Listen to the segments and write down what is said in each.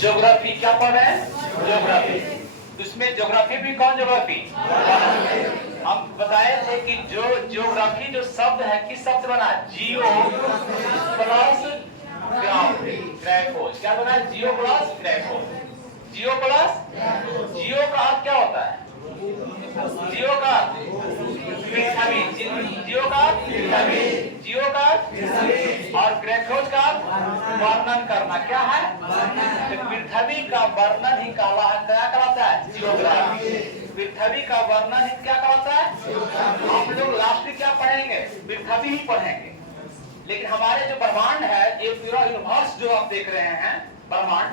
Geography क्या पढ़ रहे हैं? ज्योग्राफी। उसमें ज्योग्राफी भी कौन ज्योग्राफी? हम बताए थे कि जो ज्योग्राफी जो शब्द है किस शब्द बना? जियो प्लस ग्राफोस। क्या बना? जियो प्लस ग्राफोस। जियो प्लस, जियो का अर्थ क्या होता है? जियो का पृथ्वी, जियो का पृथ्वी, जियो का और ग्रेखोज का वर्णन करना। क्या है? तो पृथ्वी का वर्णन ही क्या कहलाता है? जियोग्राफी। पृथ्वी का वर्णन ही क्या कहलाता है? हम लोग लास्ट में क्या पढ़ेंगे? पृथ्वी ही पढ़ेंगे। लेकिन हमारे जो ब्रह्मांड है, ये पूरा यूनिवर्स जो आप देख रहे हैं ब्रह्मांड,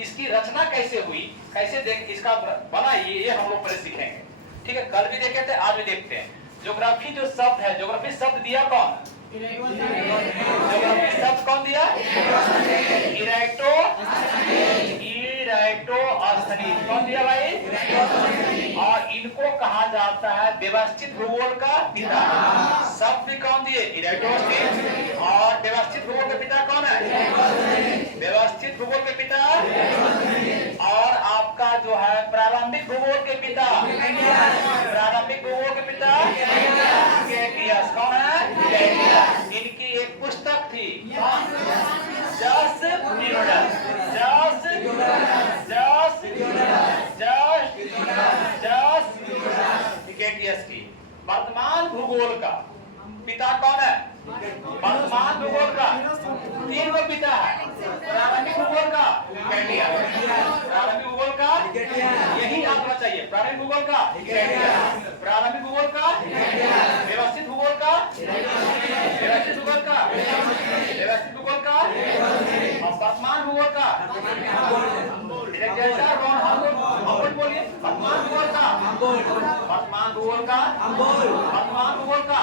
इसकी रचना कैसे हुई, कैसे देख इसका बना, ये हम लोग पहले सीखेंगे। ठीक है, कल भी देखे थे, आज भी देखते हैं। ज्योग्राफी जो शब्द है, ज्योग्राफी शब्द दिया कौन? ज्योग्राफी शब्द कौन दिया? इराइटोस्थनीज। कौन दिया भाई? और इनको कहा जाता है व्यवस्थित भूगोल का पिता। शब्द कौन दिए? इराइटोस्थनीज। और व्यवस्थित भूगोल के पिता कौन है? व्यवस्थित भूगोल के पिता। और आपका जो है प्रारंभिक भूगोल के पिता, प्रारंभिक भूगोल के पिता केटियस। कौन है? इनकी एक पुस्तक थी, जस केटियस की। वर्तमान भूगोल का पिता कौन है? वर्तमान भूगोल का 3 गो पिता है। प्रारंभिक भूगोल का केटियस, प्रारंभिक भूगोल का यही आंकड़ा चाहिए। प्रारंभिक भूगोल का प्रारंभिक भूगोल का व्यवस्थित भूगोल का व्यवस्थित भूगोल का व्यवस्थित भूगोल का और वर्तमान भूगोल का बोलिए। वर्तमान भूगोल का, वर्तमान भूगोल का, वर्तमान भूगोल का,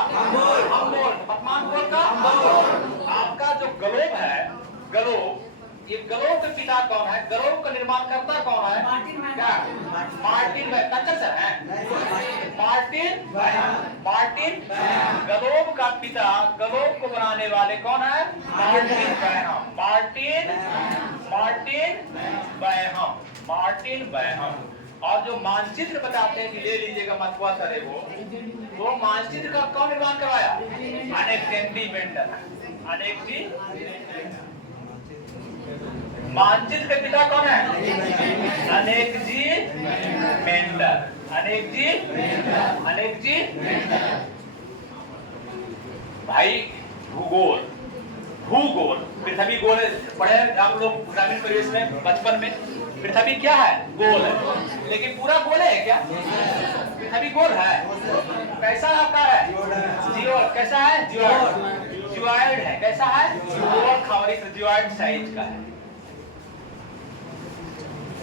वर्तमान भूगोल का। आपका जो ग्लोब है, ग्लोब, ये ग्लोब के पिता कौन है? ग्लोब का निर्माण करता कौन है? क्या? मार्टिन कंचन सर है? मार्टिन ग्लोब का पिता, ग्लोब को बनाने वाले कौन है? मार्टिन बैहम। और जो मानचित्र बताते हैं कि ले लीजिएगा मतवा सर है वो मानचित्र का कौन निर्माण करवाया? Alexander Mendel. मानचित्र के पिता कौन है? Alexander Mendel. भाई भूगोल, पृथ्वी गोल पढ़े आप लोग ग्रामीण परिवेश में बचपन में। पृथ्वी क्या है? गोल है। लेकिन पूरा गोल है क्या? पृथ्वी गोल है। कैसा आपका है? जियोइड। कैसा है? जियोइड है। कैसा है? जियोइड साइज का है।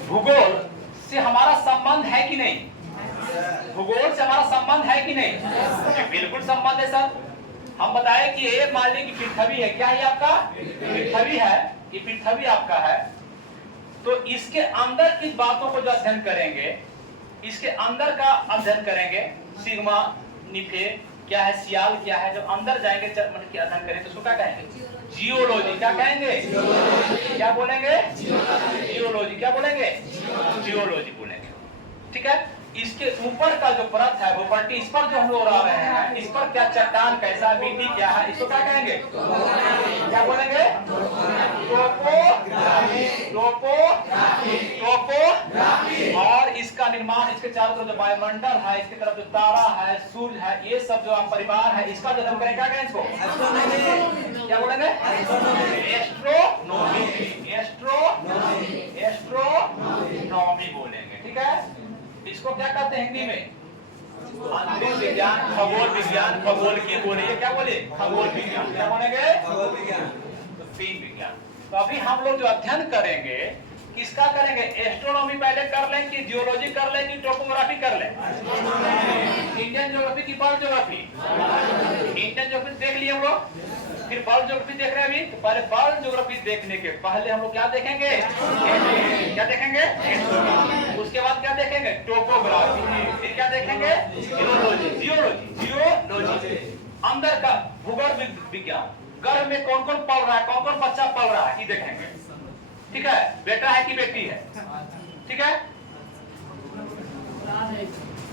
भूगोल से हमारा संबंध है कि नहीं? भूगोल से हमारा संबंध है कि नहीं? बिल्कुल संबंध है सर। हम बताए कि ये मान लीजिए कि पृथ्वी है। क्या है आपका? पृथ्वी है। ये पृथ्वी आपका है। तो इसके अंदर किस बातों को जो अध्ययन करेंगे, इसके अंदर का अध्ययन करेंगे। सिग्मा निफे क्या है, सियाल क्या है, जब अंदर जाएंगे मन की अध्ययन करेंगे तो उसको क्या कहेंगे? जियोलॉजी। क्या कहेंगे? क्या बोलेंगे? जियोलॉजी। क्या बोलेंगे? जियोलॉजी बोलेंगे। ठीक है। इसके ऊपर का जो परत है वो पलटी, इस पर जो हम लोग रह रहे हैं, इस पर क्या चट्टान कैसा, मिट्टी क्या है, इसको क्या कहेंगे? क्या बोलेंगे? टोपोग्राफी। और इसका निर्माण, इसके चारों तरफ जो वायुमंडल है, इसके तरफ जो तारा है, सूर्य है, ये सब जो परिवार है, इसका जो हम करें क्या कहें इसको? क्या बोलेंगे? एस्ट्रोनॉमी बोलेंगे। ठीक है। इसको क्या कहते हैं हिंदी में? अंतरिक्ष विज्ञान, खगोल विज्ञान। खगोल की बोलिए, क्या बोलिए? खगोल विज्ञान। क्या बोलेंगे? खगोल विज्ञान, विज्ञान। तो अभी हम लोग जो अध्ययन करेंगे किसका करेंगे? एस्ट्रोनॉमी पहले कर लें कि जियोलॉजी कर लें कि टोपोग्राफी कर लें? इंडियन ज्योग्राफी की वर्ल्ड ज्योग्राफी? इंडियन ज्योग्राफी देख लिए हम लोग, फिर वर्ल्ड ज्योग्राफी देख रहे हैं अभी। तो पहले वर्ल्ड ज्योग्राफी देखने के पहले हम लोग क्या देखेंगे? क्या देखेंगे? उसके बाद क्या देखेंगे? टोपोग्राफी। फिर क्या देखेंगे? जियोलॉजी। अंदर का भूगोल विज्ञान, गर्भ में कौन कौन पल रहा है, कौन कौन बच्चा पल रहा है, ये देखेंगे। ठीक है, बेटा है कि बेटी है? ठीक है,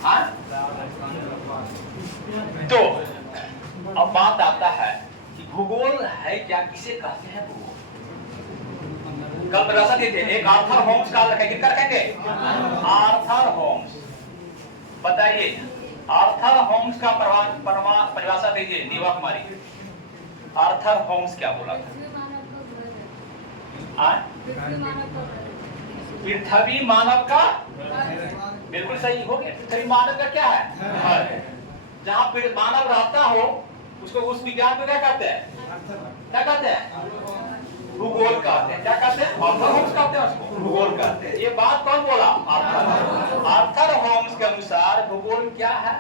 हाँ। तो अब बात आता है कि भूगोल है क्या, किसे कहते हैं भूगोल? कल परिभाषा दिए थे, एक आर्थर होम्स का रखेंगे, क्या रखेंगे? Arthur Holmes. बताइए आर्थर होम्स का परिभाषा दीजिए नीवा कुमारी। आर्थर होम्स क्या बोला था? पृथ्वी मानव का, बिल्कुल सही हो गया। पृथ्वी मानव का क्या है? घर है। जहाँ मानव रहता हो उसको, उस विज्ञान को क्या कहते हैं? क्या कहते हैं? भूगोल कहते हैं। क्या कहते हैं? आर्थर होम्स कहते हैं उसको, भूगोल कहते हैं। ये बात कौन बोला? आर्थर होम्स के अनुसार भूगोल क्या है?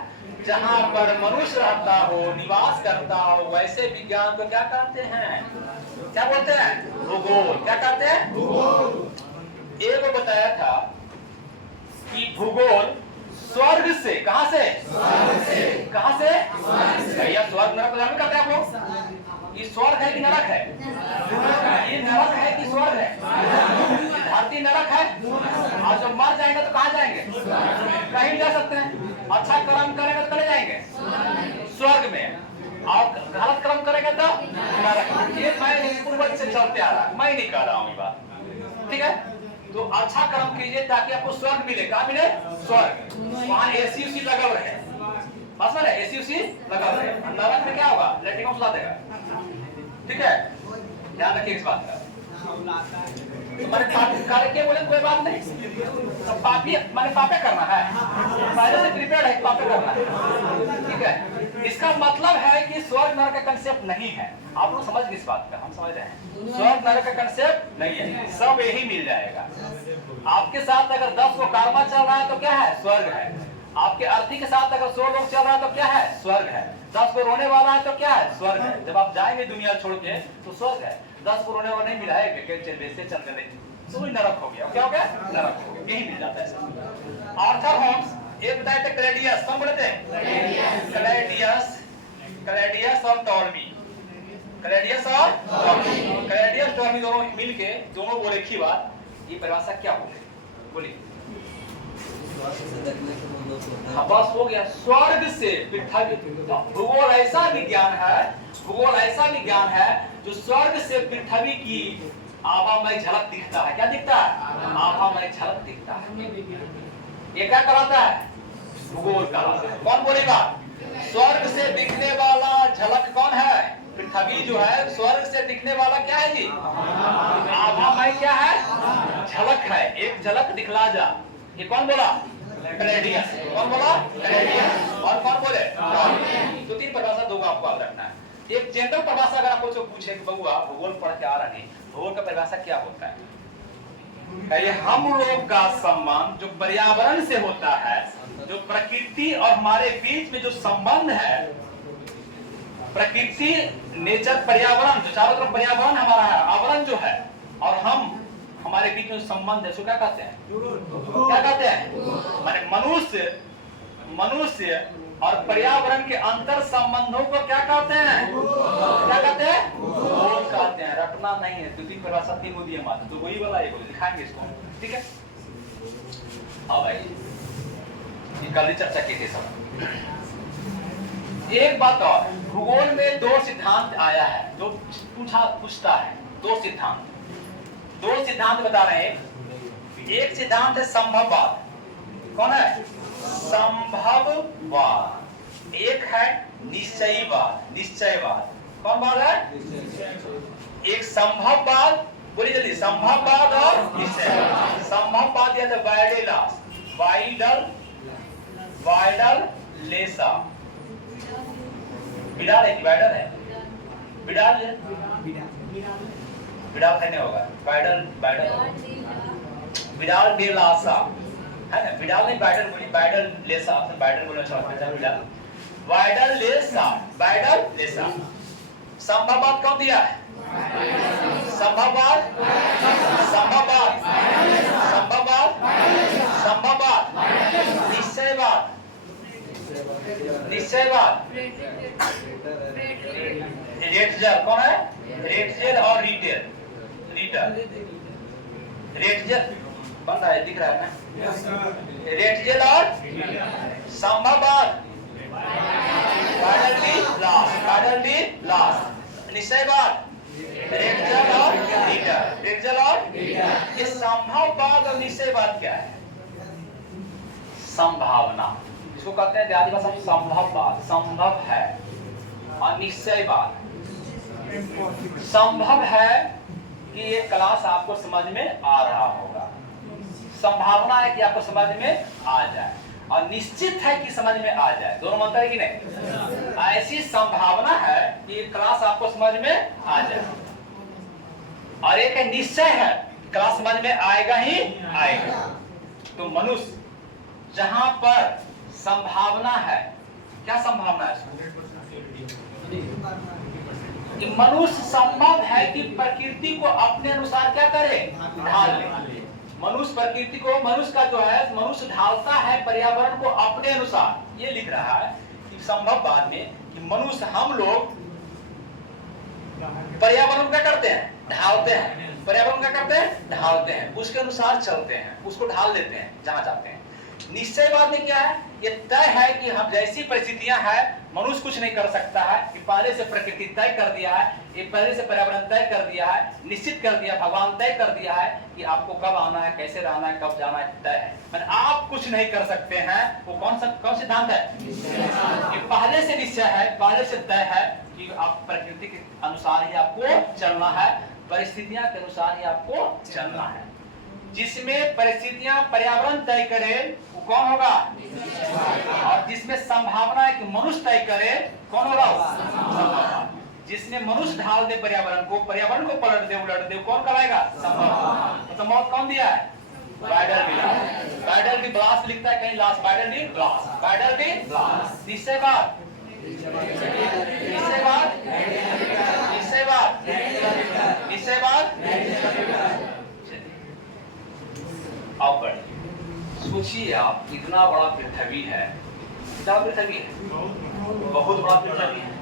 जहाँ पर मनुष्य रहता हो, निवास करता हो, वैसे विज्ञान को क्या कहते हैं? क्या बोलते हैं? भूगोल। क्या कहते हैं? भूगोल। एक बताया था कि भूगोल स्वर्ग से, कहां से? स्वर्ग से। कहां से? भैया स्वर्ग नरक जान करते हैं आप लोग? ये स्वर्ग है कि नरक है? ये नरक है कि स्वर्ग है? धरती नरक है। और जब मर जाएंगे तो कहां जाएंगे? कहीं जा सकते हैं। अच्छा कर्म करेंगे तो चले जाएंगे स्वर्ग में, और गलत कर्म करेंगे तो नरक। ये मैं पूर्वज से चलते आ रहा, मैं नहीं कह रहा हूँ ये बात। ठीक है, तो अच्छा कर्म कीजिए ताकि आपको स्वर्ग मिले। कहाँ मिले? स्वर्ग। वहाँ एसी उसी लगा हुआ है, बस में एसी उसी लगा हुआ है। नरक में क्या होगा? लेटरिन में सुला देगा। ठीक है, ध्यान रखिए इस बात का। तुम्हारे करके बोले कोई बात नहीं, तो पापी माने पापे करना है, पहले से प्रिपेयर्ड है, पापे करना है। ठीक है, इसका मतलब है कि स्वर्ग नरक का कंसेप्ट नहीं है। आप लोग समझ गए इस बात का? हम समझ रहे हैं। स्वर्ग नरक का कंसेप्ट नहीं है, सब यही मिल जाएगा। आपके साथ अगर 10 को कर्मा चल रहा है तो क्या है? स्वर्ग है। आपके अर्थी के साथ अगर 100 लोग चल रहा है तो क्या है? स्वर्ग है। 10 को रोने वाला है तो क्या है? स्वर्ग है। जब आप जाएंगे दुनिया छोड़ के तो स्वर्ग है। 10 को रोने वाला नहीं मिला है, चल कर तो नरक हो गया। क्या हो गया? नरक हो गया। यही मिल जाता है। आर्थर होम्स एक बताए थे क्लैडियस, कौन बोले थे? क्लैडियस और टॉर्मी। क्लैडियस और क्लैडियस टॉर्मी दोनों मिलके दोनों बोले की बात। ये परिभाषा क्या बोले? बोलिए। बस हो गया। स्वर्ग से पृथ्वी। भूगोल ऐसा विज्ञान है, भूगोल ऐसा विज्ञान है जो स्वर्ग से पृथ्वी की आभामय झलक दिखता है। क्या दिखता है? आभामय झलक दिखता है। ये क्या कहलाता है? भूगोल कहलाता है। कौन बोलेगा? स्वर्ग से दिखने वाला झलक कौन है? पृथ्वी जो है स्वर्ग से दिखने वाला क्या है जी? आभामय क्या है? झलक है। एक झलक दिखला जा। ये कौन बोला? क्लैडियस। कौन बोला? क्लैडियस। और कौन बोले? तो 3 परिभाषा दो आपको याद रखना है। एक जनरल परिभाषा अगर आपको जो पूछे कि बबुआ भूगोल पढ़ के आ रहा है, भूगोल का परिभाषा क्या होता है? ये हम लोग का संबंध जो पर्यावरण से होता है, जो प्रकृति और हमारे बीच में जो संबंध है, प्रकृति, नेचर, पर्यावरण, जो चारों तरफ पर्यावरण हमारा है, आवरण जो है, और हम हमारे बीच में संबंध है, सो क्या कहते हैं? क्या कहते हैं? माने मनुष्य और पर्यावरण के अंतर संबंधों को क्या कहते हैं? क्या कहते हैं? भूगोल कहते हैं। रटना नहीं है। 2-3 परिभाषा 3 को दिए मात्र, तो वही वाला एक दिखाएंगे इसको। ठीक है, हाँ भाई, ये कल ही चर्चा की थी सब। एक बात और, भूगोल में 2 सिद्धांत आया है जो पूछता है। 2 सिद्धांत बता रहे हैं। एक सिद्धांत है संभववाद। कौन है? संभववाद। एक है निश्चयवाद। कौन बात है? एक संभववाद, बोलिए जल्दी। संभववाद और निश्चयवाद। संभववाद या तो वाइडल लेसा। बिडाल है कि वाइडल है? बिडाल कहने होगा। बिडाल डे लासा है ना? बिडाल नहीं, बाइडल बोली। बाइडल लेसा, आपने बाइडल बोलना चाहते बिडाल। वाइडल लेसा। संभववाद कौन दिया है? संभववाद। निश्चयवाद। रेटजल कौन है? रेटजल और रीटेल, रीटर, रेटजल बन रहा है, दिख रहा है ना? रेटजल और संभववाद, cowardly last, cowardly last, निश्चयवाद, Ratzel और रीटर, रेटजल और ये संभववाद और निश्चयवाद क्या है? संभावना, इसको कहते हैं व्याधि भाषा में संभववाद, संभव है, और निश्चयवाद, संभव है कि ये क्लास आपको समझ में आ रहा होगा, संभावना है कि आपको समझ में आ जाए, और निश्चित है कि समझ में आ जाए। दोनों मानते हैं कि नहीं? ऐसी संभावना है कि ये क्लास आपको समझ में आ जाए, और एक निश्चय है क्लास समझ में आएगा ही आएगा। तो मनुष्य जहां पर संभावना है, क्या संभावना है? कि मनुष्य संभव है कि प्रकृति को अपने अनुसार क्या करे? ढाल ले। मनुष्य प्रकृति को, मनुष्य का जो है, मनुष्य ढालता है पर्यावरण को अपने अनुसार। ये लिख रहा है कि संभव बाद में कि मनुष्य, हम लोग पर्यावरण क्या करते हैं? ढालते हैं। पर्यावरण क्या करते हैं? ढालते हैं, उसके अनुसार चलते हैं, उसको ढाल देते हैं जहां चाहते हैं। निश्चयवाद में क्या है? ये तय है कि हम जैसी परिस्थितियां हैं, मनुष्य कुछ नहीं कर सकता है, कि पहले से प्रकृति तय कर दिया है, ये पहले से पर्यावरण तय कर दिया है, निश्चित कर दिया, भगवान तय कर दिया है कि आपको कब आना है, कैसे रहना है, कब जाना है, तय है। मतलब आप कुछ नहीं कर सकते हैं। वो कौन सिद्धांत है? ये पहले से निश्चय है, पहले से तय है कि आप प्रकृति के अनुसार ही आपको चलना है, परिस्थितियां के अनुसार ही आपको चलना है। जिसमें परिस्थितियां पर्यावरण तय करे वो कौन होगा? और जिसमें संभावना है कि मनुष्य तय करे, कौन होगा? जिसमें मनुष्य ढाल दे पर्यावरण को पलट दे, उलट दे, कौन कराएगा? संभव। तो मौत कौन दिया है? Vidal de, Vidal de Blache लिखता है कहीं last, Vidal de Blache, Vidal de Blache. निश्चयवाद, निश्चयवाद, निश्चयवाद, निश्चयवाद। आप पढ़िए, सोचिए आप, इतना बड़ा पृथ्वी है, कितना पृथ्वी है? बहुत बड़ा पृथ्वी है।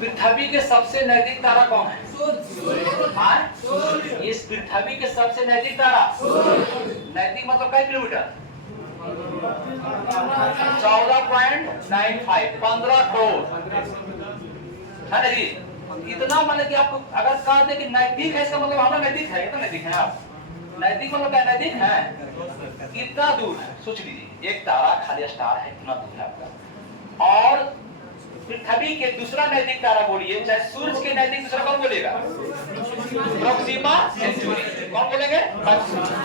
पृथ्वी के सबसे नजदीक तारा कौन है? सूर्य। इस पृथ्वी के सबसे नजदीक तारा, नजदीक मतलब कई किलोमीटर? 14.95, 15 करोड़ है ना जी? इतना मतलब कि आपको अगर कह दे कि नजदीक है, इसका मतलब हमारा नजदीक है, कितना नजदीक है आप? नजदीक मतलब क्या? नजदीक है, कितना दूर है? सोच लीजिए, एक तारा खाली स्टार है, कितना दूर है आपका। और पृथ्वी के दूसरा नजदीक तारा बोलिए, चाहे सूरज के नजदीक दूसरा कौन बोलेगा? Proxima Centauri. कौन बोलेंगे?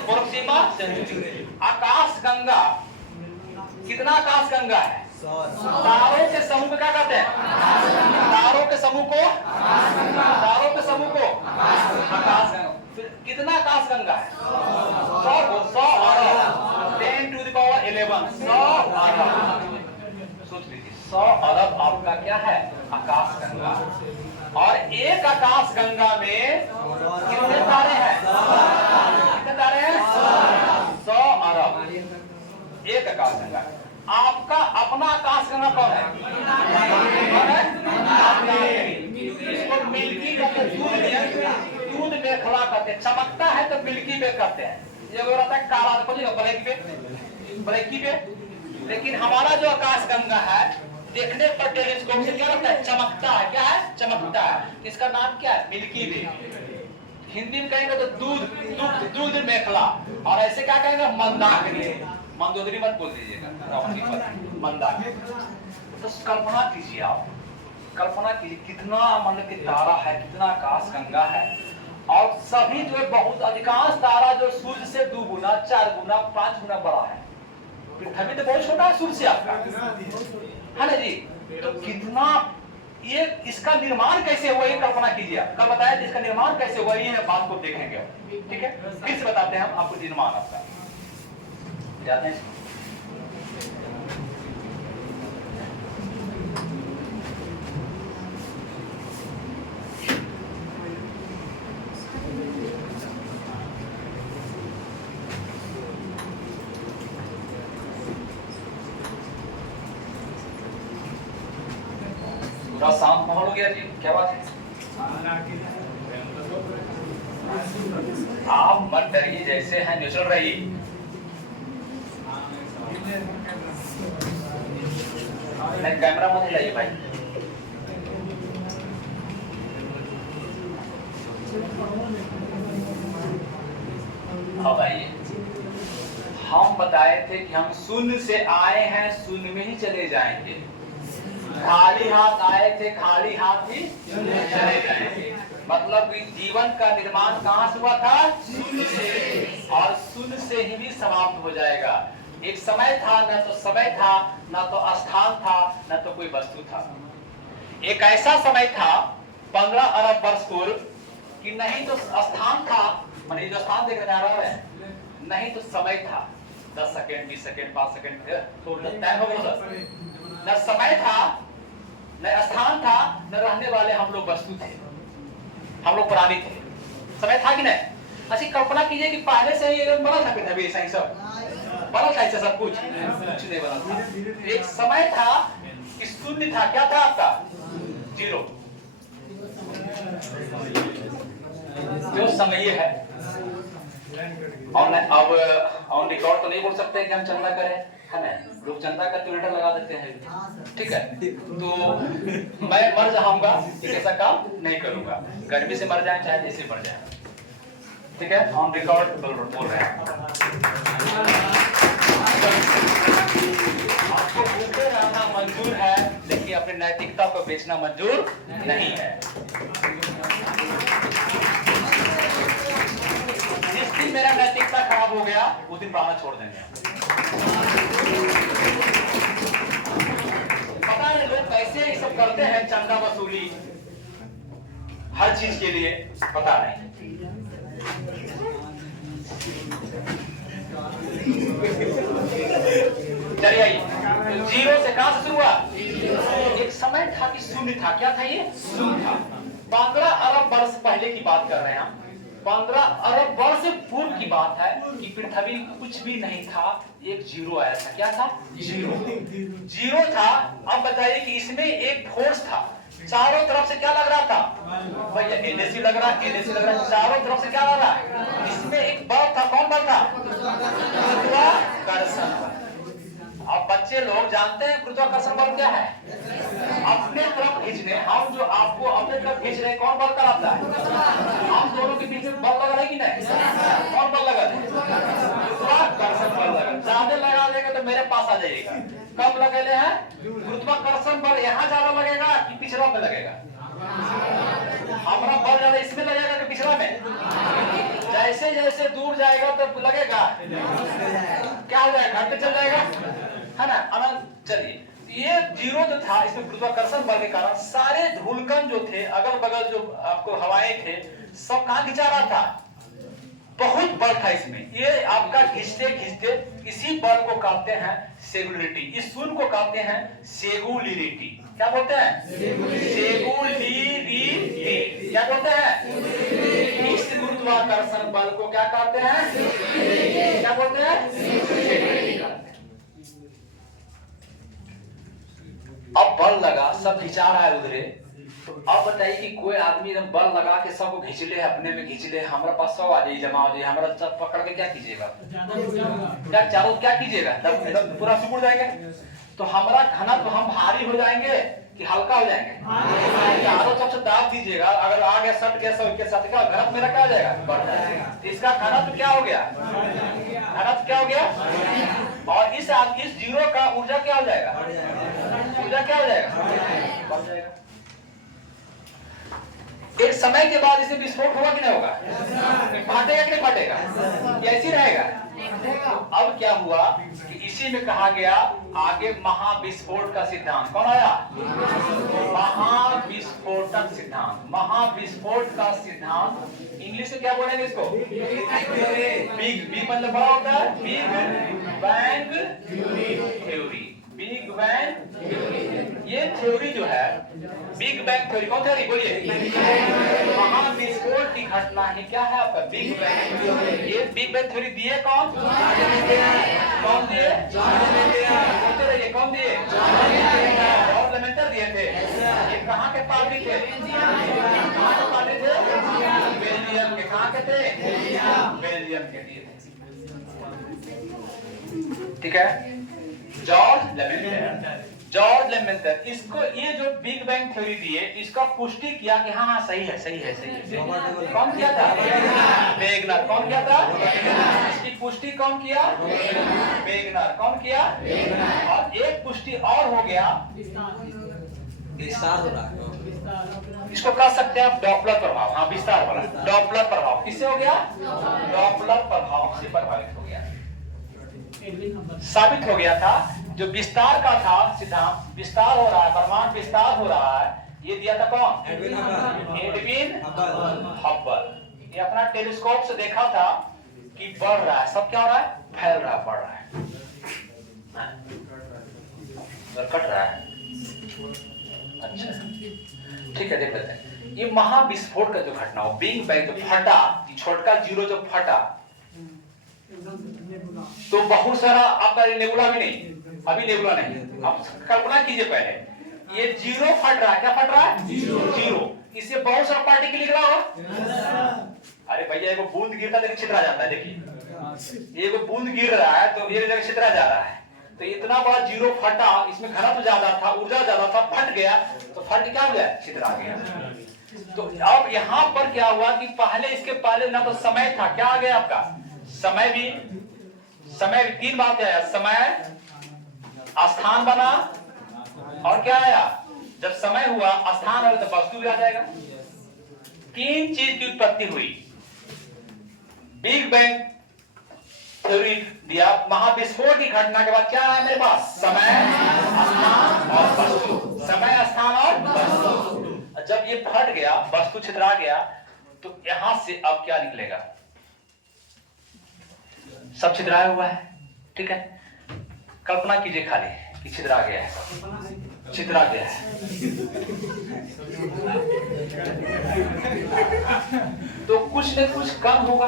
Proxima Centauri. आकाश गंगा, कितना आकाश गंगा है? तारों के समूह को क्या कहते हैं? तारों के समूह को, तारों के समूह को आकाश गंगा। कितना आकाश गंगा है? 100 अरब, 10 to the power 11, 100 अरब। सोच लीजिए, 100 अरब आपका क्या है? आकाश गंगा। और एक आकाश गंगा में कितने तारे हैं? कितने तारे हैं? 100 अरब। एक आकाश गंगा। आपका अपना आकाश गंगा कौन है? इसको मिल्की कहते हैं, दूध मेखला कहते हैं। चमकता है तो मिल्की वे कहते हैं। ये वो रहता है काला, ब्लैकी पे। लेकिन हमारा जो आकाश गंगा है, देखने पर टेलीस्कोप से क्या लगता है? चमकता है। क्या है? चमकता है। इसका नाम क्या है? मिल्की वे। हिंदी में कहेंगे तो दूध मेखला, और ऐसे क्या कहेंगे? मंदाकिनी। मंदोदरी मत बोल दीजिएगा, मंदाकिनी। तो कल्पना कीजिए आप, कल्पना कीजिए कितना मतलब कि तारा है, कितना आकाश गंगा है। और सभी जो है, बहुत अधिकांश तारा जो सूर्य से 2 गुना, 4 गुना, 5 गुना बड़ा है। पृथ्वी तो बहुत छोटा है सूर्य से आपका, है ना जी? तो कितना ये, इसका निर्माण कैसे हुआ ये कल्पना कीजिए आप। कल बताया इसका निर्माण कैसे हुआ, ये बात को देखेंगे। ठीक है, फिर से बताते हैं हम आपको निर्माण आपका। जाते हैं थोड़ा शांत माहौल हो गया जी, क्या बात है? आप मत डरिए, जैसे हैं न्यूट्रल रहिए। नहीं, कैमरा मत हिलाइए भाई। अब आइए, हम बताए थे कि हम शून्य से आए हैं, शून्य में ही चले जाएंगे। खाली हाथ आए थे, खाली हाथ ही चले जाएंगे। मतलब कि जीवन का निर्माण कहाँ से हुआ था? शून्य से, और शून्य से ही भी समाप्त हो जाएगा। एक समय था, न तो समय था, न तो स्थान था, न तो कोई वस्तु था। एक ऐसा समय था 15 अरब वर्ष पूर्व कि नहीं तो स्थान था, माने जो स्थान देखने जा रहा है, नहीं तो समय था। 10 सेकंड, 20 सेकंड, 5 सेकंड तो टाइम हो गया। न समय था, न स्थान था, न रहने वाले हम लोग वस्तु थे, हम लोग प्राणी थे। समय था कि नहीं? अच्छी कल्पना कीजिए कि पहले से ही बना था पृथ्वी, ऐसा ही सब बना था, ऐसा सब कुछ नहीं बना था। एक समय था कि शून्य था। क्या था आपका? जीरो। जो समय है ऑनलाइन, अब ऑन रिकॉर्ड तो नहीं बोल सकते कि हम चंदा करें, है ना? लोग चंदा करके लेटर लगा देते हैं, ठीक है? तो मैं मर जाऊंगा, एक ऐसा काम नहीं करूंगा। गर्मी से मर जाए, चाहे जैसे मर जाए, ठीक है? ऑन रिकॉर्ड बोल रहे हैं। आपको भूखे रहना मंजूर है, लेकिन अपनी नैतिकता को बेचना मंजूर नहीं है। जिस दिन मेरा नैतिकता खराब हो गया, उस दिन बाहर छोड़ देंगे। पता नहीं लोग कैसे ये सब करते हैं, चंदा वसूली हर चीज के लिए, पता नहीं। चलिए, तो जीरो से कहां से शुरू हुआ? एक समय था कि शून्य था। क्या था ये? शून्य था। 15 अरब वर्ष पहले की बात कर रहे हैं हम। 15 अरब वर्ष पूर्व की बात है कि पृथ्वी कुछ भी नहीं था, एक जीरो आया था। क्या था? जीरो। जीरो था। अब बताइए कि इसमें एक फोर्स था, चारों तरफ से क्या लग रहा था? भैया एनएसी लग रहा, एनएसी लग रहा, चारों तरफ से क्या लग रहा? इसमें एक बल था। कौन बल था? गुरुत्वाकर्षण बल। अब बच्चे लोग जानते हैं गुरुत्वाकर्षण बल क्या है? अपने तरफ खींचने, हम जो आपको अपने तरफ खींच रहे हैं, कौन बल कराता है? हम दोनों के बीच में बल लगा है कि नहीं? कौन बल लगा है? गुरुत्वाकर्षण बल लगा। ज्यादा लगा देगा तो मेरे पास आ जाइएगा। कब लगेले हैं? गुरुत्वाकर्षण बल यहाँ ज्यादा लगेगा कि पिछड़ा में लगेगा? हमारा बल ज्यादा इसमें लगेगा कि पिछड़ा में? जैसे जैसे दूर जाएगा तो लगेगा, क्या हो जाएगा? घटते चल जाएगा, है ना? अनंत। चलिए, ये जीरो जो था, इसमें गुरुत्वाकर्षण बल के कारण सारे धूलकण जो थे, अगल बगल जो आपको हवाएं थे, सब कहां खिंचा रहा था? बहुत बल था इसमें। ये आपका खींचते खींचते इसी बल को कहते हैं सेगुलरिटी। इस शून्य को कहते हैं सेगुलरिटी। क्या बोलते हैं? सेगुलरिटी। क्या बोलते हैं? इस गुरुत्वाकर्षण बल को क्या कहते हैं? क्या बोलते हैं? सेगुलरिटी कहते हैं। अब बल लगा, सब खिंचा रहा है उधरे। तो अब बताइए कि कोई आदमी एकदम बल लगा के सबको खींच ले, अपने में खींच ले, हमारे पास 100 आ जाए, जमा हो जाए, हमारा सब पकड़ के क्या कीजिएगा? क्या चारों क्या कीजिएगा? एकदम पूरा सिकुड़ जाएगा। तो हमारा घनत्व, हम भारी हो जाएंगे कि हल्का हो जाएंगे? चारों सबसे दाब दीजिएगा, अगर आ गया सट गया सब के साथ, क्या घनत्व मेरा क्या हो जाएगा? बढ़ जाएगा। इसका घनत्व क्या हो गया? घनत्व क्या हो गया? और इस जीरो का ऊर्जा क्या हो जाएगा? ऊर्जा क्या हो जाएगा? बढ़ जाएगा। एक समय के बाद इसे विस्फोट होगा कि नहीं होगा? फाटेगा कि नहीं फाटेगा? ऐसे रहेगा। तो अब क्या हुआ कि इसी में कहा गया आगे महाविस्फोट का सिद्धांत। कौन आया? महाविस्फोटक सिद्धांत। महाविस्फोट का सिद्धांत इंग्लिश में क्या बोलेंगे इसको? बिग मतलब बड़ा होता है, big bang theory. Big bang theory, ये थ्योरी जो है बिग बैंग थ्योरी, कौन थ्योरी? बोलिए। महाविस्फोट की घटना ही क्या है आपका? Big bang theory. ये बिग बैंग थ्योरी दिए कौन? कौन दिए? बोलते रहिए, कौन दिए? और लेमेंटर दिए थे? ये कहाँ के पादरी थे? कहाँ के पादरी थे? बेल्जियम के। कहाँ के थे? बेल्जियम के दिए थे। ठीक है। जॉर्ज लेमेंटर, जॉर्ज लेमेंटर इसको ये जो बिग बैंग थ्योरी दिए इसका पुष्टि किया कि हाँ हाँ सही है सही है सही है। कौन किया था? वेगनर। कौन किया था? इसकी पुष्टि कौन किया? वेगनर। कौन किया? और एक पुष्टि और हो गया, विस्तार हो रहा है, इसको कह सकते हैं आप डॉपलर प्रभाव। हाँ विस्तार वाला डॉपलर प्रभाव। किससे हो गया? डॉपलर प्रभाव से प्रभावित हो गया। साबित हो गया था जो विस्तार का था सिद्धांत, विस्तार हो रहा है, परमाणु विस्तार हो रहा है, ये दिया था कौन? Edwin Hubble. ये अपना टेलीस्कोप से देखा था कि बढ़ रहा है, सब क्या हो रहा है? फैल रहा है, बढ़ रहा है, कट रहा है। अच्छा ठीक है, देख लेते हैं। ये महाविस्फोट का जो घटना हो, बिग बैंग जो फटा, छोटका जीरो जो फटा तो बहुत सारा आपका नेबुला भी नहीं, अभी नेबुला नहीं। आप कल्पना कीजिए पहले ये जीरो फट रहा है, क्या फट रहा है? जीरो। इससे बहुत सारा पार्टिकल निकला हो। अरे भैया एगो बूंद गिरता है छितरा जाता है, देखिए एगो बूंद गिर रहा है तो ये जगह छितरा जा रहा है। तो इतना बड़ा जीरो फटा, इसमें घनत्व ज्यादा था, ऊर्जा ज्यादा था, फट गया तो फट क्या हो गया? छितरा गया। तो अब यहाँ पर क्या हुआ कि पहले इसके पहले ना तो समय था, क्या आ गया आपका? समय भी तीन बातें आया, समय, स्थान बना और क्या आया? जब समय हुआ, स्थान हो तो वस्तु भी आ जाएगा। तीन चीज की उत्पत्ति हुई। बिग बैंग थ्योरी दिया, महाविस्फोट की घटना के बाद क्या है मेरे पास? समय, स्थान और वस्तु। समय, स्थान और वस्तु। जब ये फट गया, वस्तु छितरा गया, तो यहां से अब क्या निकलेगा? सब छितराया हुआ है। ठीक है, कल्पना कीजिए खाली कि छितरा गया है, छितरा गया है। तो कुछ न कुछ कम होगा,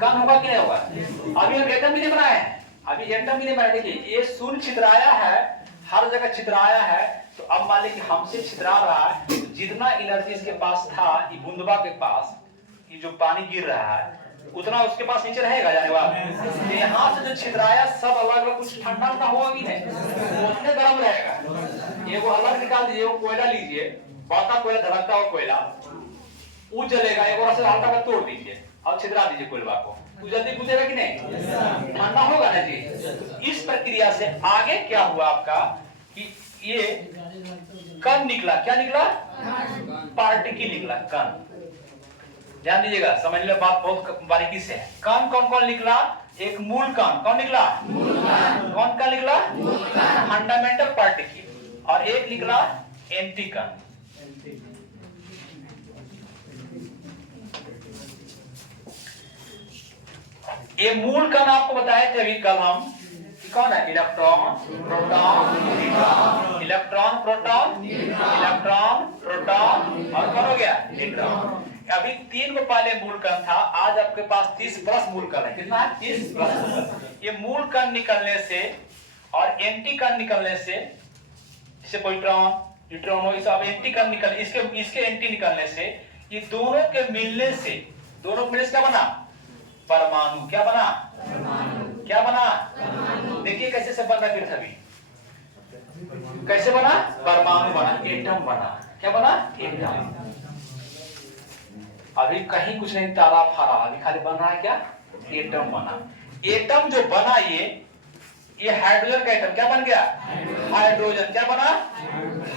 कम होगा कि नहीं होगा? अभी हम एटम भी नहीं बनाए हैं, अभी एटम भी नहीं बनाए। देखिए ये शून्य छितराया है, हर जगह छितराया है। तो अब मान लीजिए हमसे छितरा रहा है, तो जितना एनर्जी इसके पास था, ये बूंदवा के पास, ये जो पानी गिर रहा है उतना उसके पास नीचे रहेगा जाने वाला। यहाँ से जो छितराया सब अलग अलग, कुछ ठंडा ठंडा होगा कि नहीं? उतने गर्म रहेगा। ये वो अलग निकाल दीजिए, वो कोयला लीजिए, बढ़ता कोयला, धड़कता हुआ कोयला, वो जलेगा, एक और से हल्का कर तोड़ दीजिए और छितरा दीजिए कोयला को, वो जल्दी बुझेगा कि नहीं? ठंडा होगा ना जी। इस प्रक्रिया से आगे क्या हुआ आपका कि ये कण निकला, क्या निकला? पार्टिकल निकला, कण। ध्यान दीजिएगा, समझ लो बात बहुत बारीकी से। कण कौन कौन निकला? एक मूल कण, कौन निकला? कौन कण निकला? Fundamental particle. और एक निकला एंटी कण। ये मूल कण आपको बताए थे अभी कल हम, कौन है? Electron, proton, neutron. Electron, proton, electron, proton और कौन हो गया? न्यूट्रॉन। अभी 3 को पहले मूल कण था, आज आपके पास 30 प्लस मूल कण है। कितना है? 30 प्लस। ये मूल कण निकलने से और एंटी कण निकलने से, जैसे प्रोटॉन, न्यूट्रॉन, ये सब एंटी कण निकल, इसके एंटी निकलने से, ये दोनों के मिलने से, दोनों मिलने से क्या बना? परमाणु। क्या बना? क्या बना? देखिए कैसे से बना पृथ्वी, कैसे बना? परमाणु बना, एटम बना। क्या बना? एटम। अभी कहीं कुछ नहीं तारा फारा, अभी खाली बना है क्या? एटम बना। एटम जो बना ये हाइड्रोजन का एटम क्या बन गया? हाइड्रोजन। क्या बना?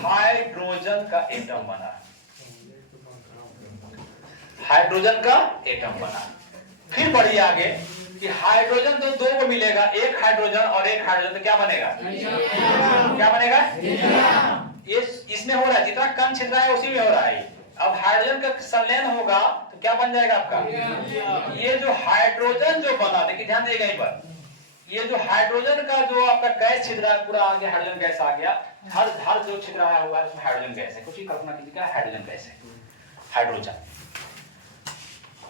हाइड्रोजन का एटम बना, हाइड्रोजन का एटम बना। फिर बढ़िए आगे कि हाइड्रोजन तो 2 को मिलेगा, एक हाइड्रोजन और एक हाइड्रोजन, तो क्या बनेगा? क्या बनेगा? ये इसमें हो रहा है, जितना कण छितरा है उसी में हो रहा है। अब हाइड्रोजन का संलयन होगा तो क्या बन जाएगा आपका? ये जो हाइड्रोजन जो बना, देखिए ध्यान देगा एक बार, ये जो हाइड्रोजन का जो आपका गैस छितरा है पूरा आगे हाइड्रोजन गैस आ गया। हर जो छितराया हुआ है उसमें हाइड्रोजन गैस है। कुछ ही कल्पना कीजिएगा, हाइड्रोजन गैस है, हाइड्रोजन।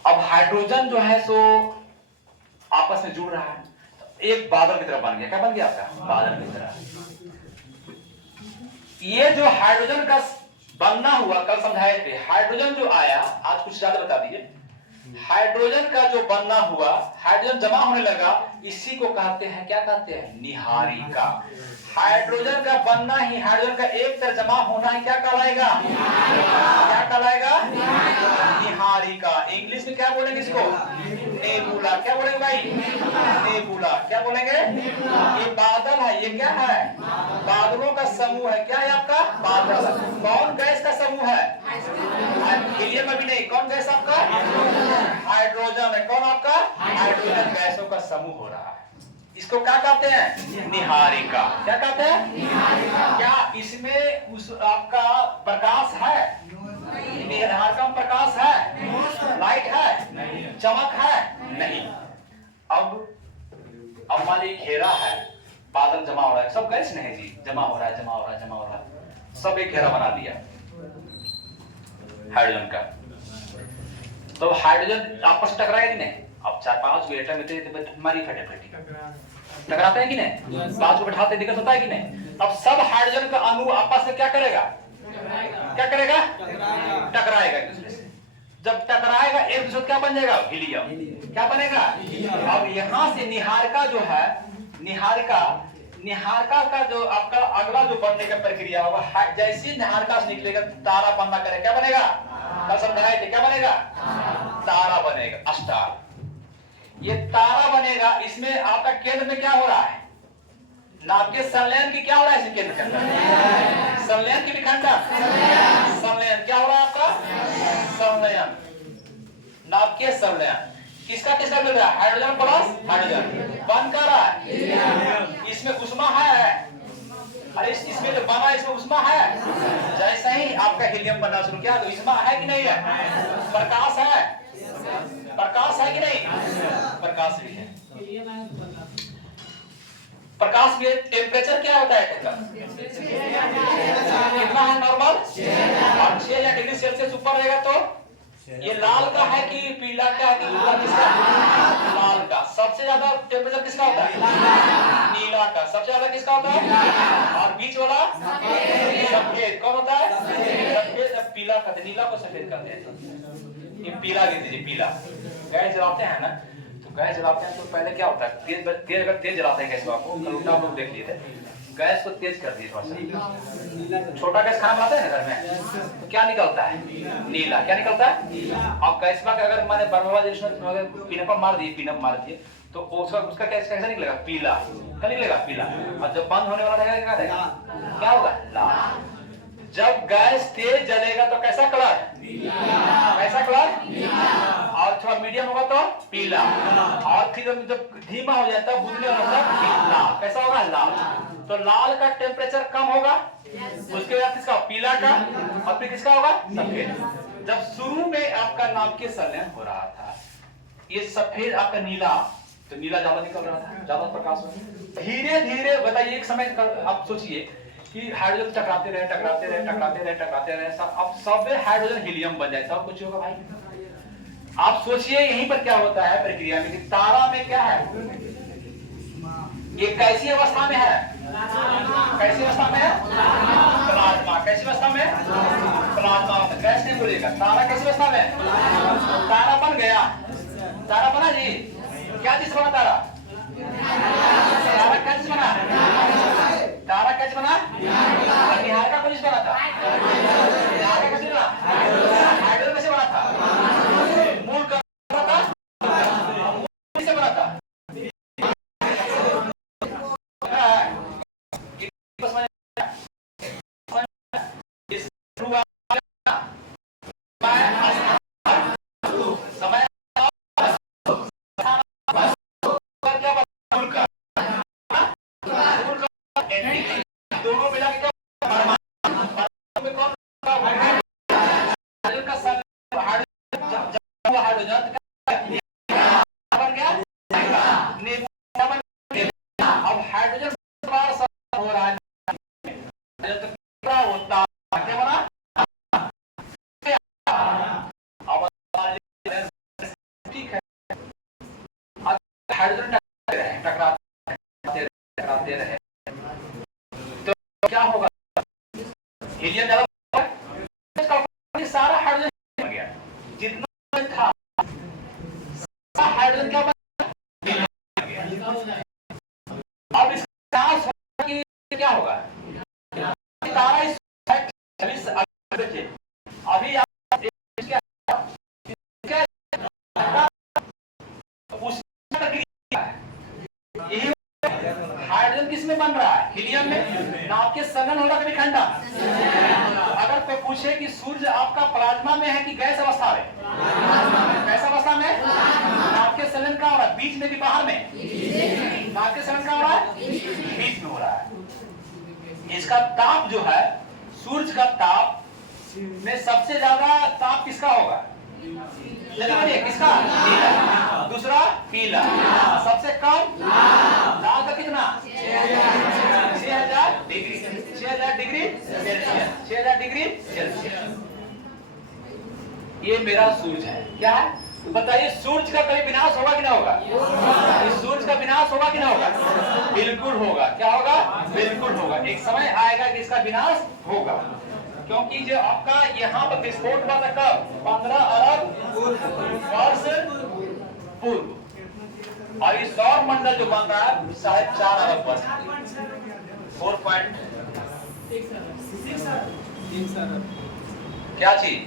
अब हाइड्रोजन जो है सो आपस में जुड़ रहा है, एक बादल की तरह बन गया। क्या बन गया आपका? बादल की तरह। ये जो हाइड्रोजन का बनना हुआ, कल समझाए थे, हाइड्रोजन जो आया, आज कुछ ज्यादा बता दीजिए। हाइड्रोजन का जो बनना हुआ, हाइड्रोजन जमा होने लगा, इसी को कहते हैं, क्या कहते हैं, निहारिका। हाइड्रोजन का बनना ही, हाइड्रोजन का एक तरह जमा होना ही क्या कहलाएगा, क्या कहलाएगा, निहारिका। इंग्लिश में क्या बोलेंगे इसको, नेबुला। क्या बोलेंगे भाई, नेबुला। क्या बोलेंगे, ये बादल है, ये क्या है, बादलों का समूह है। क्या है आपका, बादल। कौन गैस का समूह है, हीलियम अभी नहीं, कौन गैस आपका, हाइड्रोजन है। कौन आपका, हाइड्रोजन गैसों का समूह हो रहा है। इसको क्या कहते हैं, निहारिका। क्या कहते हैं, निहारिका। क्या इसमें उस आपका प्रकाश है, निहारिका में प्रकाश है, लाइट है, चमक है, नहीं। अब मान लीजिए घेरा है, बादल जमा हो रहा है, सब गैस नहीं जी, जमा हो रहा है, जमा हो रहा है, जमा हो रहा है, सब एक घेरा बना दिया हाइड्रोजन का। तो हाइड्रोजन आपस में टकराएगा कि नहीं। अब 4-5 एटम में तो हमारी फटाफटी टकराते हैं कि नहीं, 5 को बैठाते दिक्कत होता है कि नहीं। अब सब हाइड्रोजन का अणु आपस में क्या करेगा, क्या करेगा, टकराएगा एक दूसरे से। जब टकराएगा एक दूसरे क्या बन जाएगा, हीलियम। क्या बनेगा, अब यहां से निहारिका जो है, निहारिका का जो आपका अगला जो बनने का प्रक्रिया होगा, जैसे निहारिका से निकलेगा तारा बनना करेगा, क्या बनेगा, कल समझाए थे, क्या बनेगा, तारा बनेगा, स्टार। ये तारा बनेगा, इसमें आपका केंद्र में क्या हो रहा है, नाभिकीय संलयन की क्या हो रहा है, इसके केंद्र के अंदर संलयन की विखंडन, संलयन क्या हो रहा है आपका, संलयन, नाभिकीय संलयन। किसका किसका मिल रहा है, हाइड्रोजन प्लस हाइड्रोजन बन कर रहा है। इसमें उष्मा है, अरे इसमें जो बना इसमें उष्मा है। जैसे ही आपका हीलियम बनना शुरू किया तो उष्मा है कि नहीं है, प्रकाश है, प्रकाश है कि नहीं, प्रकाश भी है। प्रकाश में टेम्परेचर क्या होता है, कितना है नॉर्मल, 6 डिग्री सेल्सियस ऊपर रहेगा तो ये लाल का है कि पीला का है, किसका, लाल का। सबसे ज्यादा टेम्परेचर किसका होता है, नीला का। सबसे ज्यादा किसका होता है, और बीच वाला सफेद। कौन होता है, सफेद। पीला का, नीला को सफेद करते हैं, ये पीला दे दीजिए, पीला। गैस जलाते हैं ना, तो गैस जलाते हैं तो पहले क्या होता है, तेज अगर तेज जलाते हैं गैस को, आपको कल आप लोग देख लिए थे, गैस को तेज कर दिए थोड़ा सा। छोटा गैस खाना बनाते हैं ना घर में, तो क्या निकलता है, नीला। क्या निकलता है, अब गैस का अगर मैंने बर्मा पीनप मार दिए, पीनप मार दिए तो उसका कैसा निकलेगा, पीला। क्या निकलेगा, पीला। और जब बंद होने वाला रहेगा क्या रहेगा, क्या होगा, लाल। जब गैस तेज जलेगा तो कैसा कलर, कैसा कलर, और थोड़ा मीडियम होगा तो पीला, और फिर जब धीमा हो जाता है बुझने वाला लाल। कैसा होगा, लाल। तो लाल का टेम्परेचर कम होगा, उसके बाद किसका, पीला का, और फिर किसका होगा, सफेद। जब शुरू में आपका नाभिकीय संलयन हो रहा था, ये सफेद आपका नीला, तो नीला ज्यादा निकल रहा था, ज्यादा प्रकाश हो। धीरे धीरे बताइए, एक समय आप सोचिए कि हाइड्रोजन टकराते रहे, टकराते रहे, टकराते रहे, टकराते रहे, अब सब हाइड्रोजन हीलियम बन जाए, सब कुछ होगा भाई। आप सोचिए यहीं पर क्या होता है प्रक्रिया में, कि तारा में क्या है, ये कैसी अवस्था में है, कैसी अवस्था में है, प्लाज्मा। कैसी अवस्था में, प्लाज्मा। गैस नहीं बोलेगा, तारा कैसी अवस्था में, तारा बन गया, तारा बना जी। क्या चीज बना तारा, तारा क्या चीज बना, तारा कैसे बना, निहारिका को बना था, निहारिका कैसे बना, हाइड्रोजन कैसे बना था, मूल का था, कैसे बना था, दोनों मिला के अब हाइड्रोजन हो रहा है, होता क्या बना, ठीक है। हाइड्रोजन टकराते रहे, तो क्या होगा, हाइड्रोजन क्या बना? अब इसका क्या होगा? तारा इस अभी हाइड्रोजन किस में बन रहा है? हीलियम में। ना आपके सघन हो रहा कभी ठंडा। अगर कोई पूछे कि सूर्य आपका प्लाज्मा में है कि गैस अवस्था में? गैस अवस्था में। आपके सघन का हो रहा है बीच में कि बाहर में? आपके सघन का हो रहा है बीच में हो रहा है। इसका ताप जो है, सूर्य का ताप में सबसे ज्यादा ताप किसका होगा? किसका? नीला। दूसरा पीला। सबसे कम लाल का कितना? 6000 degree. 6000 degree Celsius. 6000 degree Celsius. ये मेरा सूर्य है। क्या है? बताइए, सूर्य का कभी विनाश होगा कि ना होगा? इस सूर्य का विनाश होगा कि ना होगा? बिल्कुल होगा। क्या होगा? बिल्कुल होगा। एक समय आएगा कि इसका विनाश होगा, क्योंकि जो आपका यहाँ पर विस्फोट हुआ था कब? 15 अरब वर्ष पूर्व। और इस सौर मंडल जो बन रहा है 4.5 अरब वर्ष। 4.6 क्या चीज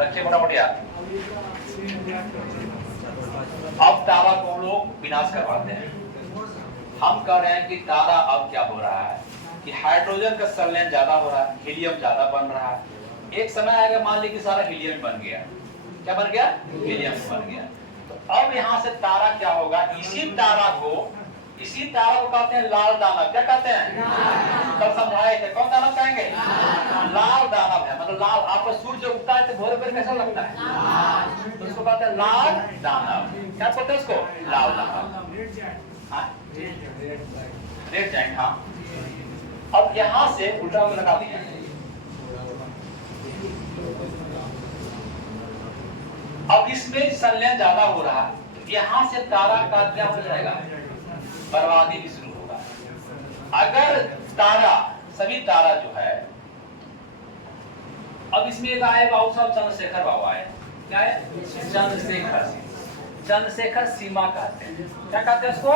रखिए मोटामोटी आप। अब तारा को हम लोग विनाश करवाते हैं। हम कह रहे हैं कि तारा अब क्या हो रहा है कि हाइड्रोजन का संलयन ज्यादा हो रहा है, हीलियम ज्यादा बन रहा है। एक समय आएगा मान लीजिए कि सारा हीलियम बन गया। क्या बन गया? हीलियम बन गया। तो अब यहाँ से तारा क्या होगा? इसी तारा को कहते हैं लाल दानव। क्या कहते हैं? कल समझाए थे। कौन दानव कहेंगे? लाल दानव है। मतलब लाल, आपका सूर्य उगता है तो भोर भोर कैसा लगता है? तो उसको कहते हैं लाल दानव। क्या बोलते हैं उसको? लाल दानव। Red giant. हाँ। अब यहां से उल्टा में लगा दिया। अब इसमें संलयन ज्यादा हो रहा है, यहां से तारा का क्या हो जाएगा? बर्बादी भी शुरू होगा। अगर तारा, सभी तारा जो है, अब इसमें एक आएगा और सब चंद्रशेखर बाबा आए। क्या है? चंद्रशेखर। चंद्रशेखर सीमा कहते हैं। क्या कहते हैं उसको?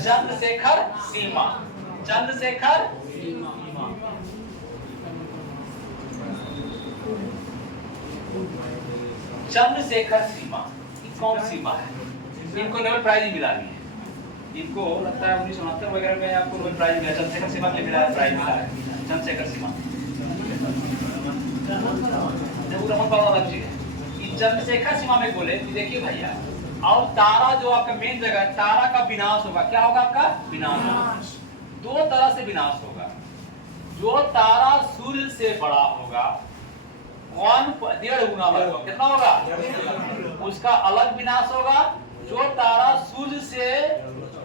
चंद्रशेखर सीमा। चंद्रशेखर चंद्रशेखर सीमा कौन सीमा है? इनको नोबेल प्राइज मिला है। इनको लगता है 1969 वगैरह में आपको नोबेल प्राइज मिला। चंद्रशेखर सीमा के लिए मिला है, प्राइज मिला है। चंद्रशेखर सीमा रमन बाबा अलग चीज है। चंद्रशेखर सीमा में बोले कि देखिए भैया, और तारा जो आपका मेन जगह है, तारा का विनाश होगा। क्या होगा? आपका विनाश होगा। दो तरह से विनाश होगा। जो तारा सूर्य से बड़ा होगा 1.5 गुना लगभग, कितना होगा? उसका अलग विनाश होगा। जो तारा सूर्य से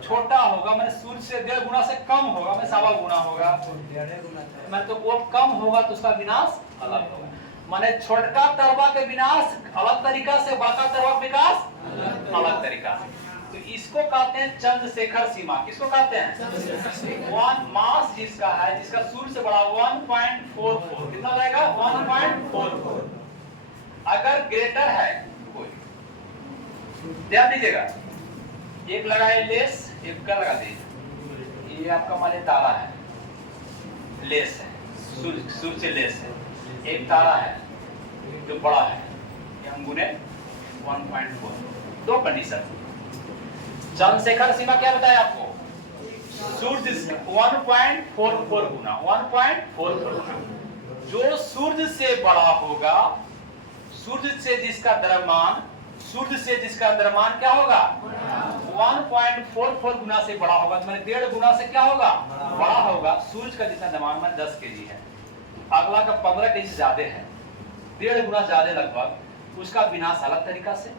छोटा होगा, मैंने सूर्य से 1.5 गुना से कम होगा, मैं 1.25 गुना होगा, मैं तो वो कम होगा तो उसका विनाश अलग होगा। माने छोटका तरवा के विनाश अलग तरीका से, बड़का तरवा का विकास अलग तरीका से। तो इसको कहते हैं चंद्रशेखर सीमा। किसको कहते हैं? वन मास जिसका है, जिसका सूर्य से बड़ा 1.44। कितना हो जाएगा? 1.44। अगर ग्रेटर है कोई, ध्यान दीजिएगा, एक लगाए लेस, एक का लगा दीजिए। ये आपका मान लीजिए तारा है, लेस है, सूर्य से लेस है। एक तारा है जो बड़ा है, ये हम गुने 1.4। दो कंडीशन। चंद्रशेखर सीमा क्या बताया आपको? सूर्य 1.44 गुना, 1.44 गुना। जो सूर्य से बड़ा होगा, सूर्य से जिसका द्रव्यमान, सूर्य से जिसका द्रव्यमान क्या होगा? 1.44 गुना से बड़ा होगा। मैंने 1.5 गुना से क्या होगा? बड़ा होगा। सूर्य का जितना द्रव्यमान में 10 केजी है, अगला का 15 केजी ज्यादा है, 1.5 गुना ज्यादा लगभग। उसका विनाश अलग तरीका से,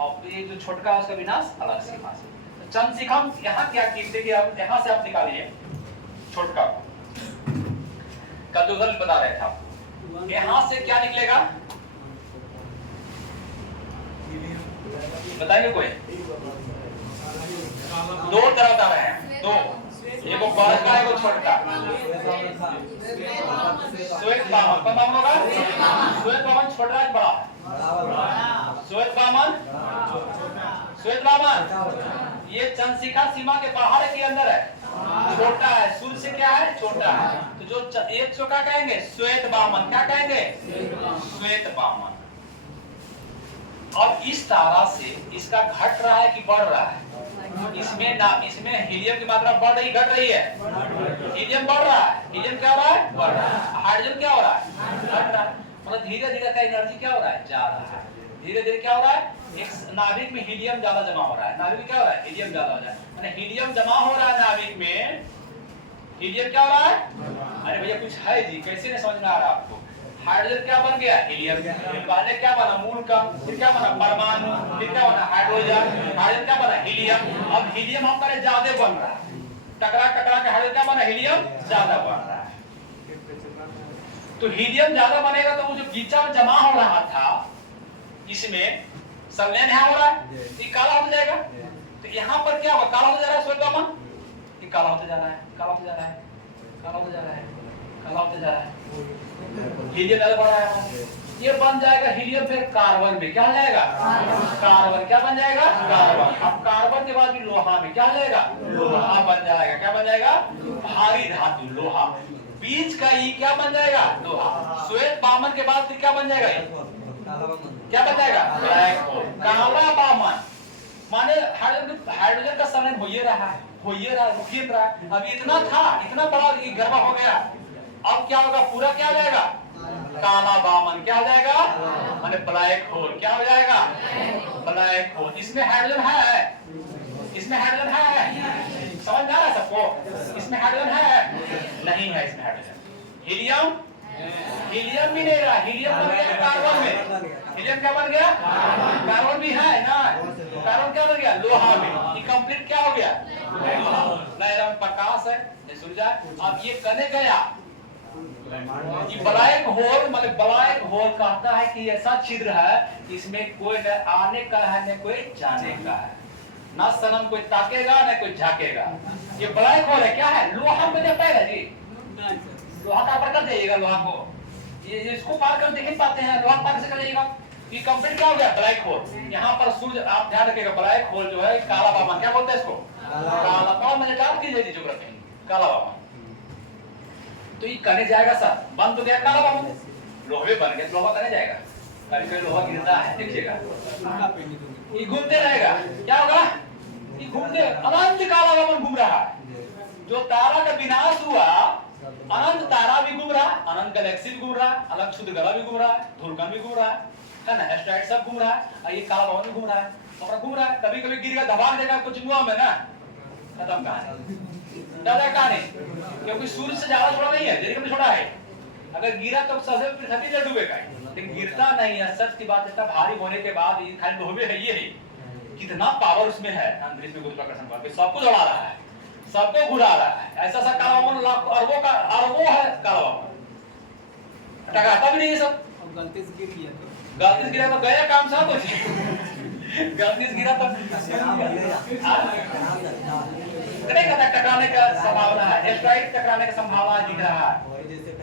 और ये जो छोटका है उसका विनाश अलग सीमा से। चंद्रशिखा यहाँ क्या कीजिए कि आप यहाँ से आप निकालिए छोटका को, कल जो उधर बता रहे थे आपको, यहाँ से क्या निकलेगा? बताएंगे कोई? दो तरह का है, दो, एगो बड़का एगो छोटका। श्वेत बामन, कौन बामन होगा? श्वेत बामन छोटा है बड़ा? श्वेत बामन बामन, श्वेत बामन ये चंद्रशिखा सीमा के बाहर है कि अंदर है? छोटा है। सूर्य से क्या है? छोटा है। तो जो एक सौ क्या कहेंगे? श्वेत बामन। क्या कहेंगे? श्वेत बामन। और इस तारा से इसका घट रहा है कि बढ़ रहा है? इसमें हीलियम की मात्रा बढ़ रही घट रही है? हीलियम बढ़ रहा है। हीलियम क्या हो रहा है? बढ़ रहा है। हाइड्रोजन क्या हो रहा है? घट रहा है। मतलब धीरे धीरे का एनर्जी क्या हो रहा है? जा रहा है। धीरे धीरे क्या हो रहा है? एक नाभिक में हीलियम ज्यादा जमा हो रहा है। नाभिक में क्या हो रहा है? हीलियम ज्यादा हो रहा है। माने हीलियम जमा हो रहा है नाभिक में। हीलियम क्या हो रहा है? अरे भैया कुछ है जी, कैसे नहीं समझ में आ रहा आपको? हाइड्रोजन क्या बन गया? हीलियम। पहले क्या बना? मूल का। फिर क्या बना? परमाणु। फिर क्या बना? हाइड्रोजन। हाइड्रोजन क्या बना? हीलियम। अब हीलियम हमारे ज्यादा बन रहा है। टकरा टकरा के हाइड्रोजन क्या बना? हीलियम ज्यादा बन रहा है। तो हीलियम ज्यादा बनेगा तो वो जो बीचा में जमा हो रहा था इसमें संलयन है हो रहा है, ये काला हो जाएगा। तो यहाँ पर क्या होगा? काला हो जा रहा है। श्वेत बामन ये काला होते जा रहा है, काला होते जा रहा है, काला होते जा रहा है, काला होते जा रहा है। हीलियम ज्यादा बढ़ रहा है। ये बन जाएगा हीलियम। फिर कार्बन में क्या हो जाएगा? कार्बन। क्या बन जाएगा? कार्बन। अब कार्बन के बाद भी लोहा में क्या हो जाएगा? लोहा बन जाएगा। क्या बन जाएगा? भारी धातु लोहा। बीच का ई क्या बन जाएगा? लोहा। श्वेत बामन के बाद फिर क्या बन जाएगा? क्या बन जाएगा? Black hole. काला बामन माने हाइड्रोजन का संलयन हो ही रहा है, हो ही रहा है, रुक ही रहा है। अभी इतना था, इतना बड़ा गर्भ हो गया। अब क्या होगा? पूरा क्या हो जाएगा? काला बामन। क्या हो जाएगा? माने ब्लैक होल। क्या हो जाएगा? Black hole. इसमें हाइड्रोजन है? इसमें हाइड्रोजन है? समझ में आ रहा है सबको? इसमें हाइड्रोजन है? नहीं है इसमें हाइड्रोजन। हीलियम, हीलियम भी नहीं रहा। हीलियम बन गया कार्बन में। हीलियम क्या बन गया? कार्बन भी है ना। कार्बन क्या बन गया? लोहा में। ये कंप्लीट क्या हो गया? लोहा में प्रकाश है, ये सूरज है। अब ये कने गया ये ब्लैक होल। मतलब ब्लैक होल कहता है कि ऐसा छिद्र है इसमें कोई न आने का है न कोई जाने का है, ना सनम कोई ताकेगा न कोई झाकेगा। ये ब्लैक होल है। क्या है? लोहा में नहीं पाएगा जी। लोहा का पर कर जाइएगा। लोहा को ये इसको पार कर देख पाते हैं? लोहा पार से कर जाइएगा। ये कंप्लीट क्या हो गया? Black hole. यहाँ पर सूर्य आप ध्यान रखिएगा। ब्लैक होल जो है काला बामन। क्या बोलते हैं इसको? काला बामन। मैंने कहा कीजिए ज्योग्राफी काला बामन। तो ये करने जाएगा सर, बन तो गया काला बामन। लोहे बन गया, लोहा करने जाएगा। कभी कभी लोहा गिरता है, देखिएगा ये घूमते रहेगा। क्या होगा? ये घूमते अनंत काला बामन घूम रहा है। जो तारा का विनाश हुआ अनंत तारा भी घूम रहा है, अनंत गैलेक्सी भी घूम रहा है, अलग क्षुद्र ग्रह भी घूम रहा है, धूलकण भी घूम रहा है ना, एस्टेरॉइड सब घूम रहा है। और ये काला बामन भी घूम रहा है, अपना घूम रहा है। कभी कभी गिरेगा, धमाक देगा कुछ हुआ में ना, खत्म कहानी, ज्यादा कहानी। क्योंकि सूर्य से ज्यादा छोटा नहीं है, धीरे कभी छोटा है। अगर गिरा तो सबसे पृथ्वी से डूबेगा, लेकिन गिरता नहीं है। सच की बात, इतना भारी होने के बाद ये खाली डूबे है, ये है कितना पावर उसमें है अंतरिक्ष में, गुरुत्वाकर्षण बल सबको दौड़ा रहा है, सबको घुरा रहा है। ऐसा सा काला बामन लाखों अरबों का अरबों है काला बामन, टकराता भी नहीं है सब। गलती से गिर गया तो गलती से गिरा तो गया काम साथ हो गलती से गिरा तो टकराने का संभावना है, एस्टेरॉइड टकराने का संभावना दिख रहा है।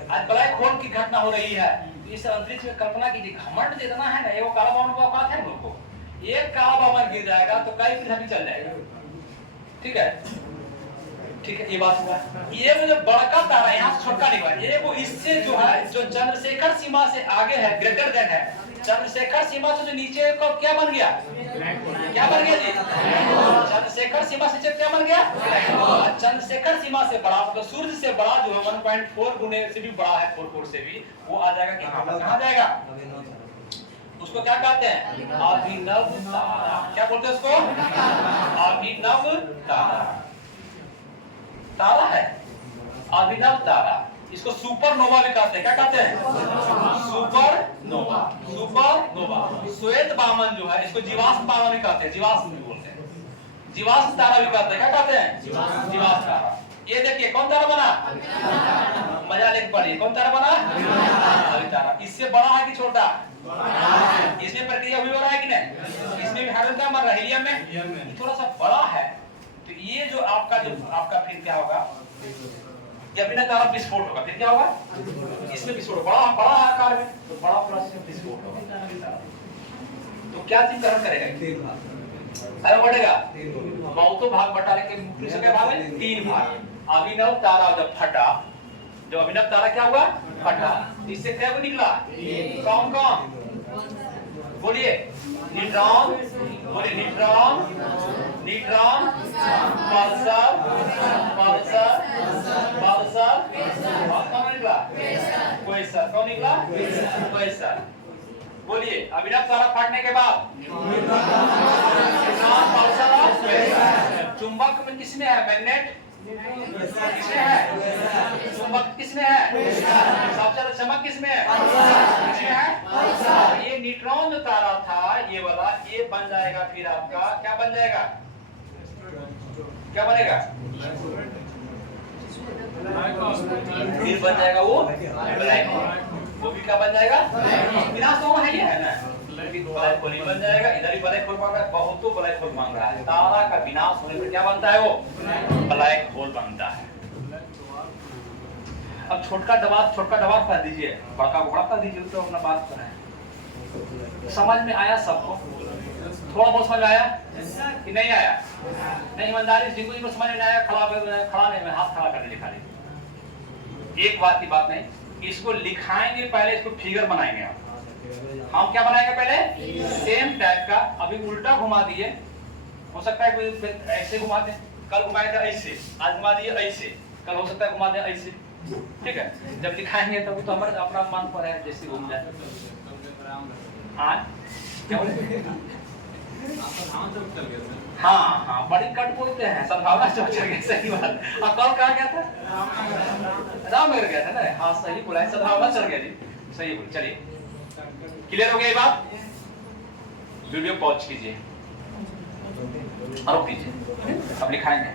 आज ब्लैक होल की घटना हो रही है। इस अंतरिक्ष में कल्पना कीजिए, घमंड जितना है ना, ये काला बामन का औकात है लोगों को। एक काला बामन गिर जाएगा तो कई पृथ्वी चल जाएगा। ठीक है, ठीक है, ये बात हुआ। ये जो बड़का तारा यहाँ से छोटा नहीं हुआ, ये वो इससे जो है, जो चंद्रशेखर सीमा से आगे है, ग्रेटर देन है। चंद्रशेखर सीमा से जो नीचे को क्या बन गया? क्या बन गया जी? चंद्रशेखर सीमा से क्या बन गया? चंद्रशेखर सीमा से बड़ा, तो सूर्य से बड़ा जो है 1.4 गुने से भी बड़ा है, 4 से भी, वो आ जाएगा कि कहाँ जाएगा? उसको क्या कहते हैं? अभिनव तारा। क्या बोलते हैं उसको? अभिनव तारा। तारा है अभिनव तारा। इसको सुपरनोवा भी कहते हैं। क्या कहते हैं? सुपरनोवा। सुपरनोवा। श्वेत बामन जो है, इसको जीवाश्म तारा भी कहते हैं, जीवाश्म भी बोलते हैं, जीवाश्म तारा भी कहते हैं। क्या कहते हैं? जीवाश्म तारा। ये देखिए कौन तारा बना, मजा लेके पढ़िए, कौन तारा बना? अभी तारा। इससे बड़ा है कि छोटा? इसमें प्रक्रिया हुई हो रहा है कि नहीं? इसमें भी हाइड्रोजन क्या बन रहा है? हीलियम में थोड़ा सा बड़ा है। तो ये जो आपका फिर क्या होगा? जब बिना तारा विस्फोट होगा, फिर क्या होगा? इसमें विस्फोट बड़ा आकार में, तो बड़ा प्लस में विस्फोट होगा। तो क्या चीज ग्रहण करेगा? अरे बढ़ेगा बहुतों भाग बटाने के मुख्य से क्या भाग है? 3 भाग। अभिनव तारा जब फटा, जो अभिनव तारा क्या हुआ? फटा। इससे क्या निकला? कौन कौन बोलिए? न्यूट्रॉन, बोलिए neutron, neutron, Pulsar, Pulsar, Pulsar, और कौन निकला? क्वेसर। कौन निकला? क्वेसर। बोलिए अभिनव तारा फटने के बाद न्यूट्रॉन, पल्सर और क्वेसर। चुंबक में किसमें है? मैग्नेट किसमें है? चुंबक किसमें है? सबसे ज्यादा चमक किसमें है? किसमें है? ये न्यूट्रॉन जो तारा था ये वाला, ये बन जाएगा फिर आपका क्या बन जाएगा? क्या बनेगा? फिर बन जाएगा वो ब्लैक होल। वो भी क्या बन जाएगा? विनाश तो है ही है ना, ब्लैक होल ही बन जाएगा। इधर ही ब्लैक होल मांग रहा है, बहुत तो ब्लैक होल मांग रहा है। तारा का विनाश होने पर क्या बनता है? वो ब्लैक होल बनता है। अब छोटा डबा कर दीजिए, बड़का बड़ा कर दीजिए, तो अपना बात कर रहे हैं। समझ में आया सबको? थोड़ा बहुत समझ आया कि नहीं आया? नहीं ईमानदारी जिनको समझ में आया खड़ा नहीं, मैं हाथ खड़ा कर दीजिए खाली। एक बात की बात नहीं, इसको लिखाएंगे पहले, इसको फिगर बनाएंगे। हम क्या बनाएंगे पहले? सेम टाइप का। अभी उल्टा घुमा दिए, हो सकता है ऐसे घुमा दे, कल घुमाए थे ऐसे, आज घुमा दिए ऐसे, कल हो सकता है घुमा दे ऐसे। ठीक है, जब दिखाएंगे तब तो हमारा अपना मन पर है, जैसे घूम जाए। क्या बोले? हाँ हाँ, बड़ी कट बोलते हैं, सद्भावना चौक चल गया। सही बात। अब कल कहाँ गया था? रामनगर गया था ना। हाँ सही बोला है, सद्भावना चल गया जी, सही बोल। चलिए क्लियर हो गया ये बात? वीडियो पॉज कीजिए और कीजिए, अब लिखाएंगे।